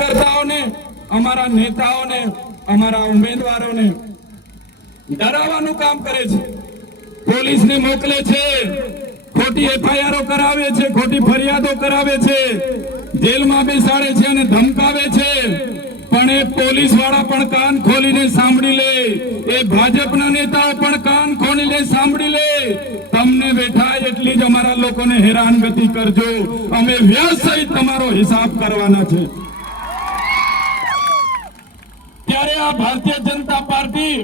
કાર્યકર્તાઓને, અમારા નેતાઓને, અમારા ઉમેદવારોને ડરાવવાનું કામ કરે છે, પોલીસને મોકલે છે, ખોટી એફઆઈઆરો કરાવે છે, ખોટી ફરિયાદો કરાવે છે, જેલમાં બેસાડે છે અને ધમકાવે છે। પણ એ પોલીસ વાળા પણ કાન ખોલીને સાંભળી લે, એ ભાજપના નેતાઓ પણ કાન ખોલીને સાંભળી લે, તમને બેઠા એટલી જ અમારા લોકોને હેરાનગતિ કરજો, અમે વ્યાજ સહિત તમારો હિસાબ કરવાના છે। ત્યારે આ ભારતીય જનતા પાર્ટી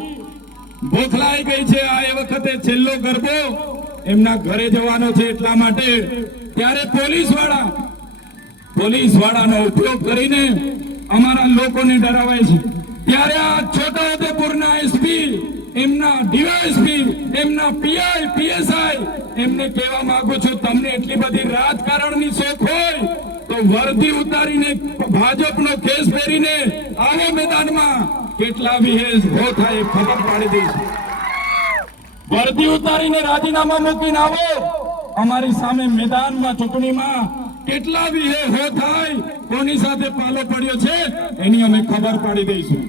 બોખલાઈ ગઈ છે। આ એ વખતે છેલ્લો ગરબો એમના ઘરે જવાનો છે, એટલા માટે ત્યારે પોલીસ વાળાનો ઉપયોગ કરીને અમારા લોકોને ડરાવાય છે। ત્યારે આ છોટાઉદેપુરના એસપી, એમના ડીવાયએસપી, એમના પીઆઈ, પીએસઆઈ એમને કહેવા માંગુ છું, તમને એટલી બધી રાજકારણની શોખ હોય તો વર્દી ઉતારીને ભાજપનો કેસ પહેરીને આવો મેદાનમાં, કેટલા વિહેશ ભો થાય ખબર પાડી દઈશું। વર્દી ઉતારીને રાજીનામા મૂકીને આવો અમારી સામે મેદાનમાં, ચૂંટણીમાં કેટલા વિહે હો થાય, કોની સાથે પાલો પડ્યો છે એની અમે ખબર પાડી દઈશું।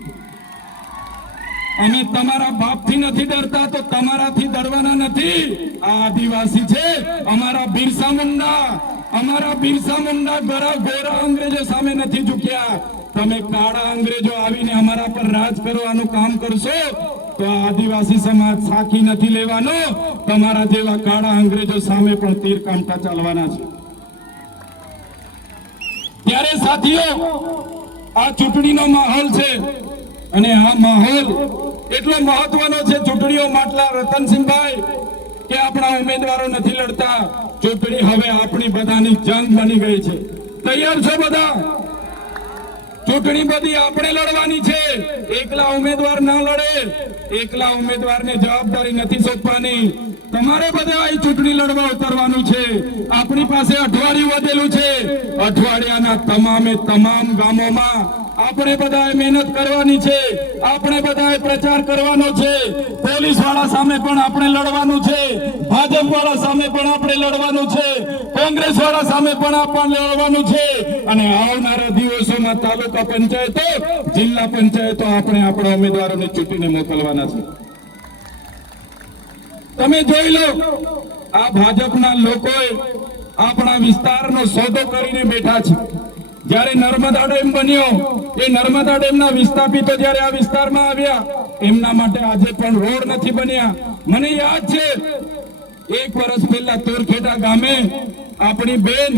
અમે તમારા બાપથી નથી ડરતા તો તમારાથી ડરવાના નથી। આ આદિવાસી છે, અમારા બિરસા મુંડા ગોરા અંગ્રેજો સામે નથી ઝૂક્યા। તમે કાળા અંગ્રેજો આવીને અમારા પર રાજ કરવાનું કામ કરશો તો આદિવાસી સમાજ સાખી નથી લેવાનો, તમારા જેવા કાળા અંગ્રેજો સામે પણ તીર કામઠા ચાલવાના છે। ત્યારે સાથીઓ, આ ચૂંટણીનો માહોલ છે અને આ માહોલ એટલો મહત્વનો છે ચૂંટણીઓ માટે રતનસિંહભાઈ કે આપણા ઉમેદવારો નથી લડતા, ચૂંટણી હવે આપણી બધાની જંગ બની ગઈ છે। તૈયાર છો બધા? ચૂંટણી બધી આપણે લડવાની છે, એકલા ઉમેદવાર ના લડે, એકલા ઉમેદવારને જવાબદારી નથી સોંપવાની, તમારે બધા આ ચૂંટણી લડવા ઉતરવાનું છે। આપણી પાસે અઠવાડિયું વધેલું છે, અઠવાડિયાના તમામે તમામ ગામોમાં આપણે બધાએ મહેનત કરવાની છે, આપણે બધાએ પ્રચાર કરવાનો છે, પોલીસ વાળા સામે પણ આપણે લડવાનું છે, ભાજપ વાળા સામે પણ આપણે લડવાનું છે, કોંગ્રેસ વાળા સામે પણ આપણે લડવાનું છે અને આવનારા દિવસોમાં તાલુકા પંચાયતો, જિલ્લા પંચાયતો આપણે આપણા ઉમેદવારોને ચૂંટીને મોકલવાના છે। તમે જોઈ લો, આ ભાજપના લોકોએ આપણા વિસ્તારનો સોદો કરીને બેઠા છે। જ્યારે નર્મદા ડેમ બન્યો, એ નર્મદા ડેમના વિસ્થાપિતો જ્યારે આ વિસ્તારમાં આવ્યા, એમના માટે આજે પણ રોડ નથી બન્યા। મને યાદ છે 1 વર્ષ પહેલા તોરખેડા ગામે આપણી બેન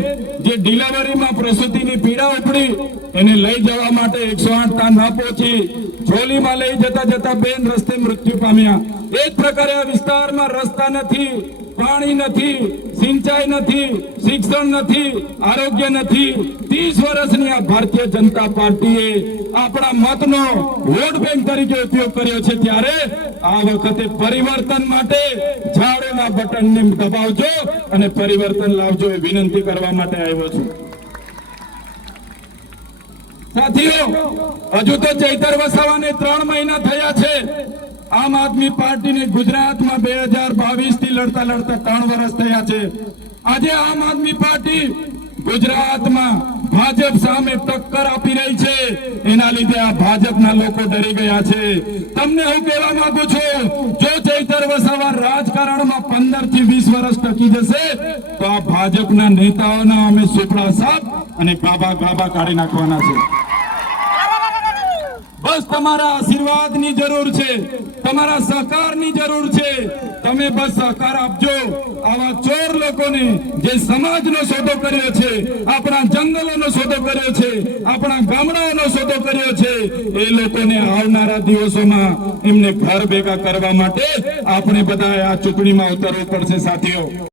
જે ડિલિવરીમાં પ્રસૂતિની પીડા ઉપડી, એને લઈ જવા માટે 108 તા ન પહોંચી, જોલીમાં લઈ જતા બેન રસ્તે મૃત્યુ પામ્યા। એ જ પ્રકારે આ વિસ્તારમાં રસ્તા નથી, પાણી નથી, સિંચાઈ નથી, શિક્ષણ નથી, આરોગ્ય નથી। 30 વર્ષની આ ભારતીય જનતા પાર્ટીએ આપણા મતનો વોટ બેંક તરીકે ઉપયોગ કર્યો છે। ત્યારે આ વખતે પરિવર્તન માટે ઝાડના બટનને દબાવજો અને પરિવર્તન લાવજો એ વિનંતી કરવા માટે આવ્યો છું। સાથીઓ, હજુ તો ચૈતર વસાવાને 3 મહિના થયા છે। આમ આદમી પાર્ટીને ગુજરાતમાં 2022 થી લડતા 3 વર્ષ થયા છે। આજે આમ આદમી પાર્ટી ગુજરાતમાં ભાજપ સામે ટક્કર આપી રહી છે, એના લીધે આ ભાજપના લોકો ડરી ગયા છે। તમને હું કહેવા માંગુ છું, જો ચૈતર વસાવા રાજકારણમાં 15 થી 20 વર્ષ ટકી જશે તો આ ભાજપના નેતાઓના અમે સુપડા સાપ અને ગાભા કાઢી નાખવાના છે। બસ તમારા આશીર્વાદની જરૂર છે, તમારા સહકારની જરૂર છે। તમે બસ સહકાર આપજો। આવા ચોર લોકોને જે સમાજનો સોદો કર્યો છે, આપણા જંગલોનો સોદો કર્યો છે, આપણા ગામડાઓનો સોદો કર્યો છે, એ લોકોને આવનારા દિવસોમાં એમને ઘર ભેગા કરવા માટે આપણે બધા આ ચૂંટણીમાં ઉતરવું પડશે સાથીઓ।